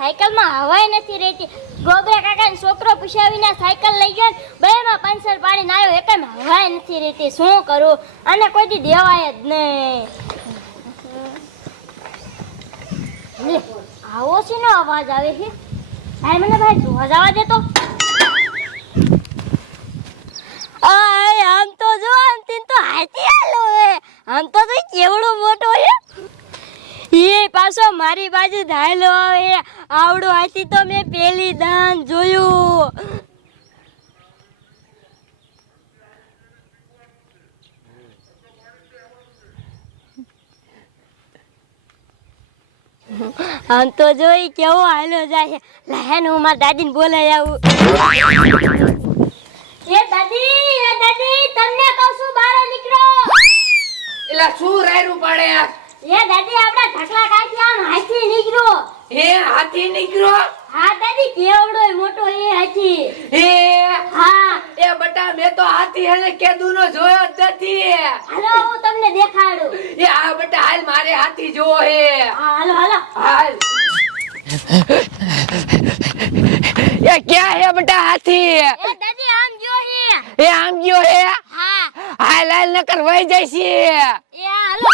સાયકલમાં હવાય નથી રહેતી. ગોબરા કાકાને છોકરો પૂછાવીને સાયકલ લઈ ગયો, બેમાં પંચર પાડીને આવ્યો, એકમ હવાય નથી રહેતી. શું કરું? અને કોઈ દી દેવાય જ નહીં. લે, આવો છે ને અવાજ આવે છે. ભાઈ મને ભાઈ જોવા જવા દે તો. આમ તો જો આમ તો હાથી હાલો હે. આમ તો કેવડો મોટો હે. એ પાછો મારી બાજુ ધાયલો આવે. આવડો હાથી તો મેં પેલી દાન જોયું. આમ તો જોઈ કેવો હાલો જાય. લહેન હું મારા દાદીને બોલાઈ આવું. એ દાદી તમને કહું છું બહાર નીકળો. એલા શું રાયરું પડે યાર? એ દાદી આપડા ઢકલા કાઢી આમ હાથી નીકળ્યો. હે હાથી નીકળ્યો? હા દાદી કેવડો મોટો એ હાથી. હે હા એ બટા મેં તો હાથી હને કેદુનો જોયો જ નથી. હાલો હું તમને દેખાડું. એ આ બટા હાલ મારે હાથી જોવો હે. હા હાલો હાલો. હાલ એ ક્યાં હે બટા હાથી? એ દાદી આમ જો હે. એ આમ ગયો હે? હા હાલ હાલ નકર વઈ જાય છે. એ હાલો.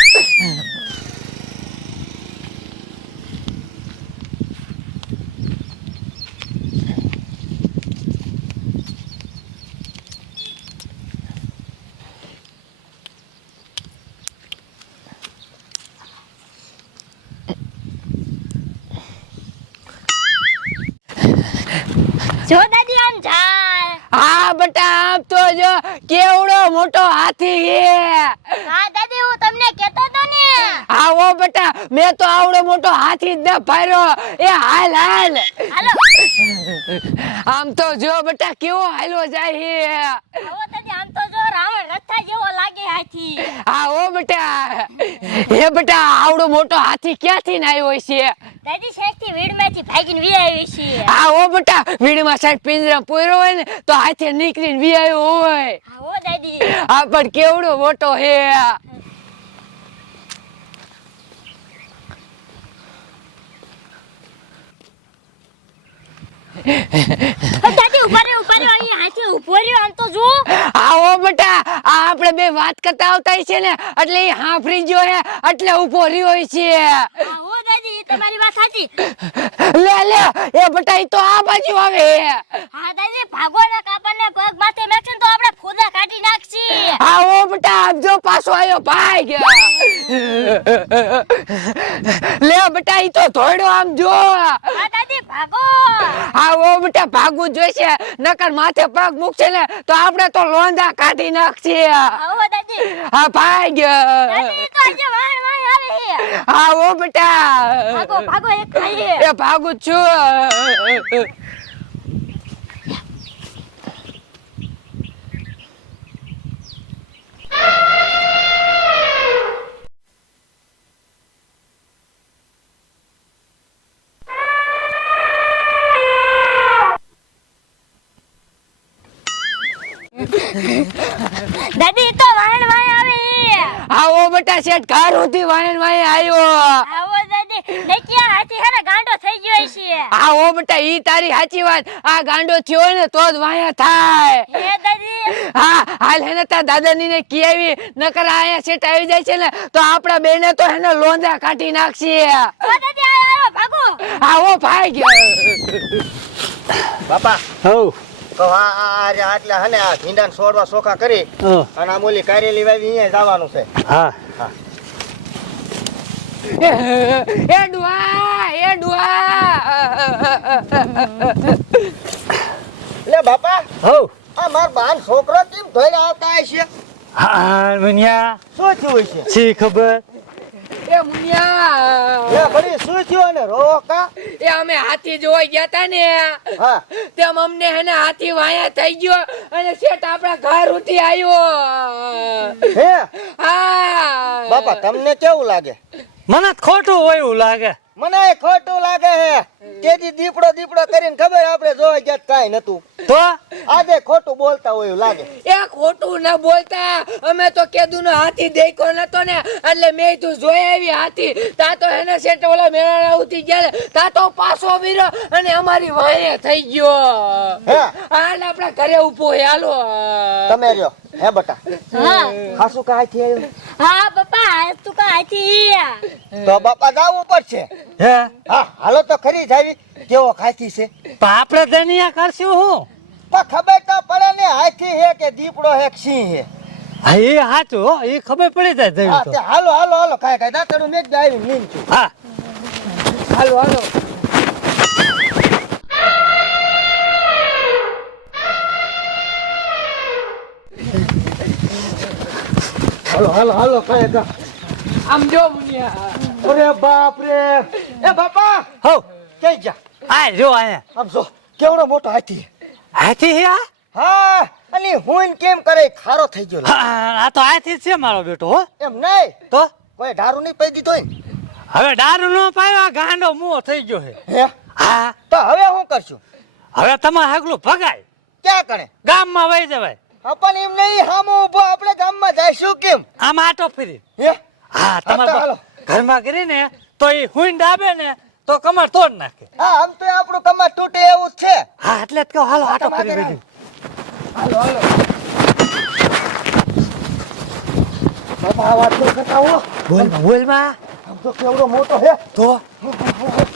જો દાદી આમ જાય. હા બટા આમ તો જો કેવડો મોટો હાથી હે. હા દાદી હું તમને કહેતો તો ને. આવો બટા મેં તો આવડો મોટો હાથી જ ન ફાર્યો. એ હાલ હાલ હાલો. આમ તો જો બટા કેવો હાલો જાય હે. આવો દાદી આમ તો જો રાવણ રથા જેવો લાગે હાથી. આવો બટા. હે બટા આવડો મોટો હાથી ક્યાંથી ન આવ્યો છે? દાદી શેઠથી વીડમાંથી ભાગીને વી આવી છે. આવો બટા વીડમાં સાઈડ પિંજરા પોયરો હોય ને તો હાથી નીકળીને વી આવ્યો હોય. આવો દાદી. આ પણ કેવડો મોટો હે. દાદી ઉભા રહ્યો અહીં હાથી ઉભો રહ્યો. આમ તો જો. આવો બટા આ આપણે બે વાત કરતા આવતા છે ને એટલે એ હાંફરી ગયો હે એટલે ઊભો રહ્યો છે. આવો દાદી તમારી વાત સાચી. લે લે એ બટા ઈ તો આ બાજુ આવે હે. હા દાદી ભાગોના કાપડને પગ માથે મેકશે તો આપણે ખોદા કાઢી નાખશી. આવો બટા આમ જો પાછો આવ્યો ભાઈ ગયા. લે બટા ઈ તો ધોડ્યો આમ જો. હા દાદી ભાગો. આવો બટા ભાગવું જોઈશે નકર માથે પગ મૂકશે ને તો આપણે તો લોંદા કાઢી નાખશે. આવો દાદી. હા ભાઈ ગયા. દાદી તો આજે વાણ વાણ આવે છે. આવો બટા ભાગો ભાગો એક ખાઈએ. એ ભાગું છું. દાદી તો વાણ વાણ આવે છે. આવો બટા શેઠ ઘર સુધી વાયન વાય આવ્યો. આવો દાદી દેખ્યા હાથી હે ને ગાંડો થઈ ગયો છે. આવો બટા ઈ તારી સાચી વાત. આ ગાંડો થયો ને તો જ વાયા થાય. હે દાદી. હા હાલ હેને તાર દાદાની ને કી આવી નકર આયા શેઠ આવી જાય છે ને તો આપડા બેને તો હેને લોંદા કાઢી નાખશે. ઓ દાદી આવો ભાગો. આવો ભાઈ ગયો. બાપા હઉ તો આટલા હને આ ભીંડાને છોડવા સોખા કરી અને આ મોલી કારેલી વાવી અહીંયા જવાનું છે. હા એ ડુઆ લે બાપા હઉ આ માર બાન છોકરો કેમ ધોઈને આવતા હશે? હા મુનિયા શું થયું છે? શી ખબર? એ મુનિયા લે ભણી શું થયું ને રોકા? એ અમે હાથી જોવા ગયા તા ને હા તેમ અમને હેને હાથી વાયા થઈ ગયો અને શેઠ આપણા ઘર ઉઠી આવ્યો. હે હા બાપા તમને કેવું લાગે? મને જ ખોટું હોય એવું લાગે. મને એ ખોટું લાગે હે. તેથી દીપડો કરીને ખબર આપણે જોવા ગયા કાંઈ નતું. તો આજે ખોટું બોલતા હોય એવું લાગે. એ ખોટું ના બોલતા, અમે તો કેદુનો હાથી દેખ્યો નતો ને એટલે મેં તું જોઈ આવી હાથી. તા તો એને સેટ ઓલા મેળા ઉતી ગયા, તા તો પાછો વીરો અને અમારી વાયે થઈ ગયો. હે હાલ આપણા ઘરે ઉભો હે, હાલો. તમે રહ્યો હે બટા. હા ખાસું કાંઈ આવ્યું હા પપ્પા આજ તું કાંઈ તો બાપા જાવું પડશે. હે હા હાલો તો ખરી જ આવી. કેવો ખાસી છે પણ આપણે દનિયા કરશું હું. તો ખબર તો પડે ને હાથી હે કે દીપડો હે કે સિંહ હે. હા એ સાચું હો, એ ખબર પડી જાય હા જવી તે તો. હાલો કાંઈ દાંતડું મેં જ આવી નીમ છું. હા હાલો હાલો. હાલો કાંઈ આમ જો મુનિયા. અરે બાપ રે. એ બાપા હો ક્યાં જા. આ જો આયા આમ જો કેવડો મોટો હાથી. હાથી હે આ? હા અને હું કેમ કરે ખારો થઈ ગયો લા. હા, આ તો હાથી જ છે મારો બેટો હો. એમ નહીં તો કોઈ ઢારું નહીં પી દીધો ને. હવે દારૂ નો પાયો ગાંડો મુઓ થઈ ગયો છે. હે હા તો હવે શું કરશું. હવે તમારે હગલું ભગાય ક્યાં કરે. ગામમાં વહી જવાય. પણ એમ નહીં હામો ઉભો આપણે ગામમાં જઈશું કેમ. આમ આટો ફરી. હે હા તો તમારે હાલો. ઘરમાં કરીને તો એ હુંઈ ડાબે ને તો કમર તોડ નાખે. હા આમ તો આપણું કમર તૂટે એવું જ છે. હા એટલે જ કહું હાલો આટો તમારે ફરી આગળ બેઠું. હાલો બાપા આ વાત તો કરતા હો. બોલ માં આમ તો કેવડો મોટો હે. તો હાલો.